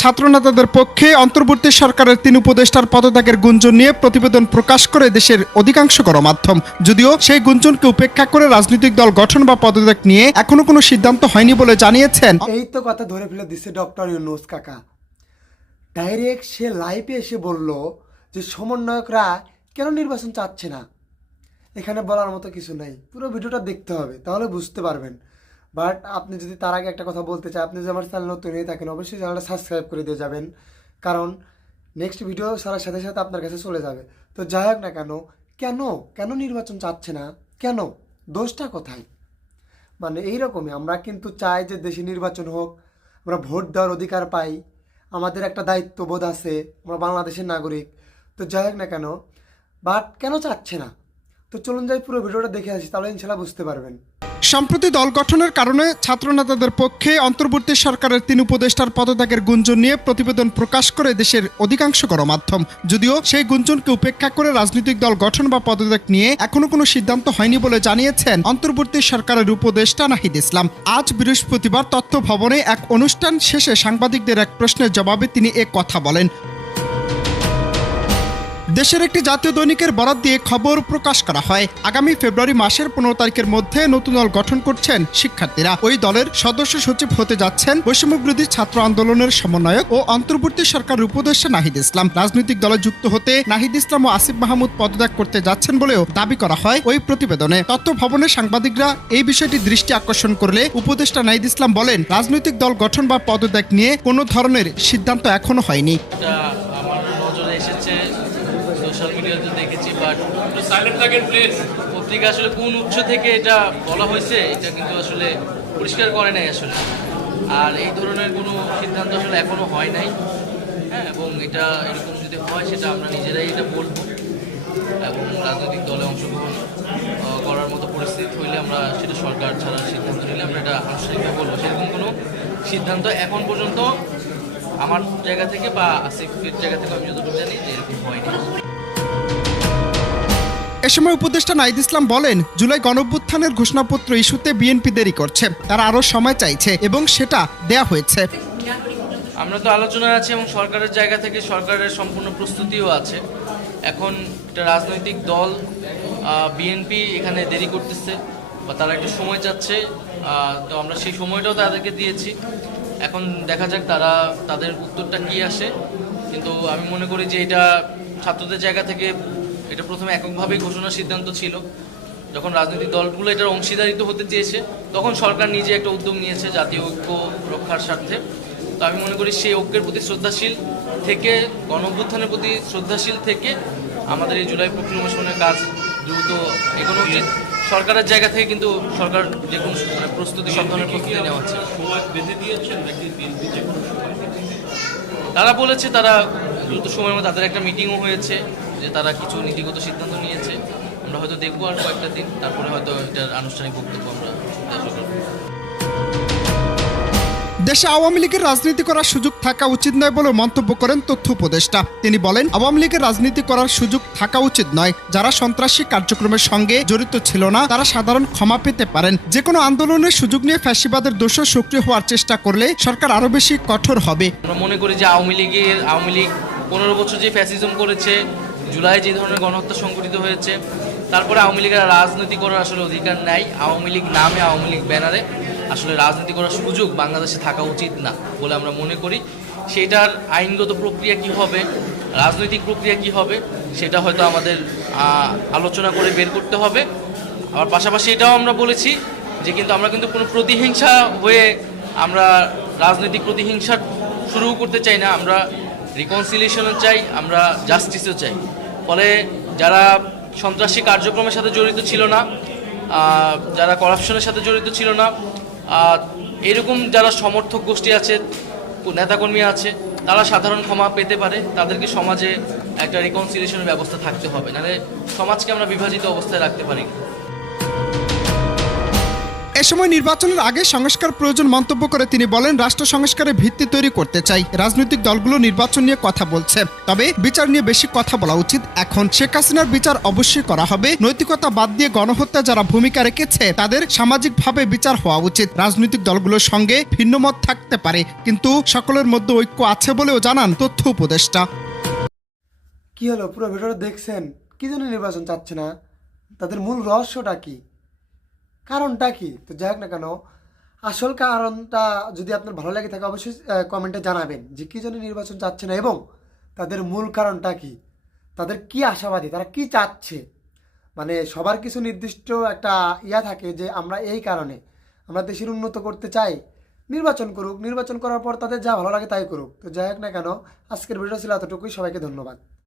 ছাত্রনেতাদের পক্ষে অন্তর্বর্তী সরকারের তিন উপদেষ্টার পদত্যাগের গুঞ্জন নিয়ে প্রতিবেদন প্রকাশ করে দেশের অধিকাংশ গণমাধ্যম। যদিও সেই গুঞ্জনকে উপেক্ষা করে রাজনৈতিক দল গঠন বা পদত্যাগ নিয়ে এখনও কোনো সিদ্ধান্ত হয়নি বলে জানিয়েছেন। এই তো কথা ধরে ফেলে দিচ্ছে ডক্টর ইউনুস কাকা। ডাইরেক্ট সে লাইভে এসে বলল যে সমন্বয়করা কেন নির্বাচন চাচ্ছে না? এখানে বলার মতো কিছু নাই। পুরো ভিডিওটা দেখতে হবে, তাহলে বুঝতে পারবেন। বাট আপনি যদি তার আগে একটা কথা বলতে চান, আপনি যদি আমার চ্যানেল নতুন হয়ে থাকেন, অবশ্যই চ্যানেলটা সাবস্ক্রাইব করে দিয়ে যাবেন। কারণ নেক্সট ভিডিও সারার সাথে সাথে আপনার কাছে চলে যাবে। তো যাই হোক না কেন কেন কেন নির্বাচন চাচ্ছে না? কেন? দোষটা কোথায়? মানে এইরকমই, আমরা কিন্তু চাই যে দেশে নির্বাচন হোক, আমরা ভোট দেওয়ার অধিকার পাই, আমাদের একটা দায়িত্ববোধ আছে, আমরা বাংলাদেশের নাগরিক। তো যাই হোক না কেন, বাট কেন চাচ্ছে না? তো চলুন যাই পুরো ভিডিওটা দেখে আসি, তাহলে ইনশাল্লাহ বুঝতে পারবেন। সম্প্রতি দল গঠনের কারণে ছাত্রনেতাদের পক্ষে অন্তর্বর্তী সরকারের তিন উপদেষ্টার পদত্যাগের গুঞ্জন নিয়ে প্রতিবেদন প্রকাশ করে দেশের অধিকাংশ গণমাধ্যম। যদিও সেই গুঞ্জনকে উপেক্ষা করে রাজনৈতিক দল গঠন বা পদত্যাগ নিয়ে এখনও কোনো সিদ্ধান্ত হয়নি বলে জানিয়েছেন অন্তর্বর্তী সরকারের উপদেষ্টা নাহিদ ইসলাম। আজ বৃহস্পতিবার তথ্য ভবনে এক অনুষ্ঠান শেষে সাংবাদিকদের এক প্রশ্নের জবাবে তিনি এ কথা বলেন। দেশের একটি জাতীয় দৈনিকের বরাত দিয়ে খবর প্রকাশ করা হয়। আগামী ফেব্রুয়ারি মাসের পনেরো তারিখের মধ্যে নতুন দল গঠন করছেন শিক্ষার্থীরা। ওই দলের সদস্য সচিব হতে যাচ্ছেন বৈষম্যবিরোধী ছাত্র আন্দোলনের সমন্বয়ক ও অন্তর্বর্তী সরকার উপদেষ্টা নাহিদ ইসলাম। রাজনৈতিক দলে যুক্ত হতে নাহিদ ইসলাম ও আসিফ মাহমুদ পদত্যাগ করতে যাচ্ছেন বলেও দাবি করা হয় ওই প্রতিবেদনে। তথ্য ভবনে সাংবাদিকরা এই বিষয়টি দৃষ্টি আকর্ষণ করলে উপদেষ্টা নাহিদ ইসলাম বলেন, রাজনৈতিক দল গঠন বা পদত্যাগ নিয়ে কোনো ধরনের সিদ্ধান্ত এখনও হয়নি এটা আমার নজরে এসেছে মিডিয়াতে দেখেছি বাট সাইলেন্ট থাকেন প্লিজ পত্রিকা আসলে কোন উৎস থেকে এটা বলা হয়েছে এটা কিন্তু আসলে পরিষ্কার করে নাই আসলে। আর এই ধরনের কোনো সিদ্ধান্ত আসলে এখনও হয় নাই। হ্যাঁ এবং এটা এরকম যদি হয় সেটা আমরা নিজেরাই এটা বলব। এবং রাজনৈতিক দলে অংশগ্রহণ করার মতো পরিস্থিতি হইলে আমরা সেটা সরকার ছাড়া সিদ্ধান্ত নিলে আমরা এটা আনুষ্ঠানিকভাবে বলব। সেরকম কোনো সিদ্ধান্ত এখন পর্যন্ত আমার জায়গা থেকে বা আসিফের জায়গা থেকে আমি যতটুকু জানি যে এরকম হয়নি। এ সময় উপদেষ্টা নাইদ ইসলাম বলেন, জুলাই গণঅভ্যুত্থানের ঘোষণাপত্র ইস্যুতে বিএনপি দেরি করছে। তারা আরও সময় চাইছে এবং সেটা দেয়া হয়েছে। আমরা তো আলোচনায় আছি এবং সরকারের জায়গা থেকে সরকারের সম্পূর্ণ প্রস্তুতিও আছে। এখন একটা রাজনৈতিক দল বিএনপি এখানে দেরি করতেছে বা তারা একটু সময় চাচ্ছে। তো আমরা সেই সময়টাও তাদেরকে দিয়েছি। এখন দেখা যাক তারা তাদের উত্তরটা কী আসে। কিন্তু আমি মনে করি যে এটা ছাত্রদের জায়গা থেকে এটা প্রথমে এককভাবেই ঘোষণার সিদ্ধান্ত ছিল। যখন রাজনৈতিক দলগুলো এটার অংশীদারিত্ব হতে চেয়েছে তখন সরকার নিজে একটা উদ্যোগ নিয়েছে জাতীয় ঐক্য রক্ষার স্বার্থে। তো আমি মনে করি সেই ঐক্যের প্রতি শ্রদ্ধাশীল থেকে গণভ্যুত্থানের প্রতি শ্রদ্ধাশীল থেকে আমাদের এই জুলাই প্রক্রিয়াশনের কাজ দ্রুত এগোনো উচিত। সরকারের জায়গা থেকে কিন্তু সরকার যে কোনো মানে প্রস্তুতি সব ধরনের প্রস্তুতি নেওয়া হচ্ছে তারা বলেছে তারা দ্রুত সময়ের মধ্যে তাদের একটা মিটিংও হয়েছে যে তারা কিছু নীতিগত সিদ্ধান্ত নিয়েছে। আমরা হয়তো দেখব আর কয়েকটা দিন তারপরে হয়তো এটার আনুষ্ঠানিক বক্তব্য আমরা। দেশে আওয়ামী লীগের রাজনীতি করার সুযোগ থাকা উচিত নয় বলে মন্তব্য করেন তথ্য উপদেষ্টা। তিনি বলেন আওয়ামী লীগের রাজনীতি করার সুযোগ থাকা উচিত নয়। যারা সন্ত্রাসী কার্যক্রমের সঙ্গে জড়িত ছিল না তারা সাধারণ ক্ষমা পেতে পারেন। যে কোনো আন্দোলনের সুযোগ নিয়ে ফ্যাসিবাদের দোষ সক্রিয় হওয়ার চেষ্টা করলে সরকার আরও বেশি কঠোর হবে। আমরা মনে করি যে আওয়ামী লীগের আওয়ামী লীগ পনেরো বছর যে ফ্যাসিজম করেছে, জুলাই যে ধরনের গণহত্যা সংঘটিত হয়েছে, তারপরে আওয়ামী লীগের রাজনীতি করার আসলে অধিকার নাই। আওয়ামী লীগ নামে আওয়ামী লীগ ব্যানারে আসলে রাজনীতি করার সুযোগ বাংলাদেশে থাকা উচিত না বলে আমরা মনে করি। সেটার আইনগত প্রক্রিয়া কি হবে, রাজনৈতিক প্রক্রিয়া কি হবে, সেটা হয়তো আমাদের আলোচনা করে বের করতে হবে। আবার পাশাপাশি এটাও আমরা বলেছি যে কিন্তু আমরা কিন্তু কোনো প্রতিহিংসা হয়ে আমরা রাজনৈতিক প্রতিহিংসা শুরু করতে চাই না। আমরা রিকনসিলিয়েশনও চাই, আমরা জাস্টিসও চাই। ফলে যারা সন্ত্রাসী কার্যক্রমের সাথে জড়িত ছিল না যারা করাপশনের সাথে জড়িত ছিল না এরকম যারা সমর্থক গোষ্ঠী আছে, নেতাকর্মী আছে, তারা সাধারণ ক্ষমা পেতে পারে। তাদেরকে সমাজে একটা রিকনসিলিয়েশনের ব্যবস্থা থাকতে হবে। নাহলে সমাজকে আমরা বিভাজিত অবস্থায় রাখতে পারি। এ সময় নির্বাচনের আগে সংস্কার প্রয়োজন মন্তব্য করে তিনি বলেন, রাষ্ট্র সংস্কারের ভিত্তি তৈরি করতে চাই। রাজনৈতিক দলগুলো নির্বাচন নিয়ে কথা বলছে। তবে বিচার নিয়ে বেশি কথা বলা উচিত এখন। শেখ হাসিনার বিচার অবশ্যই করা হবে। নৈতিকতা বাদ দিয়ে গণহত্যা যারা ভূমিকা রেখেছে, তাদের সামাজিকভাবে বিচার হওয়া উচিত। রাজনৈতিক দলগুলোর সঙ্গে ভিন্নমত থাকতে পারে, কিন্তু সকলের মধ্যে ঐক্য আছে বলেও জানান তথ্য উপদেষ্টা। কি হলো? পুরো ভিডিওটা দেখছেন? কি জন্য নির্বাচন চাচ্ছে না? তাদের মূল রহস্যটা কি? কারণটা কি? তো যাই হোক না কেন, আসল কারণটা যদি আপনার ভালো লাগে থাকে অবশ্যই কমেন্টে জানাবেন যে কী জন্য নির্বাচন চাচ্ছে না এবং তাদের মূল কারণটা কি? তাদের কি আশাবাদী? তারা কি চাচ্ছে? মানে সবার কিছু নির্দিষ্ট একটা ইয়া থাকে যে আমরা এই কারণে, আমরা দেশের উন্নত করতে চাই, নির্বাচন করুক, নির্বাচন করার পর তাদের যা ভালো লাগে তাই করুক। তো যাই হোক না কেন, আজকের ভিডিও ছিল এতটুকুই। সবাইকে ধন্যবাদ।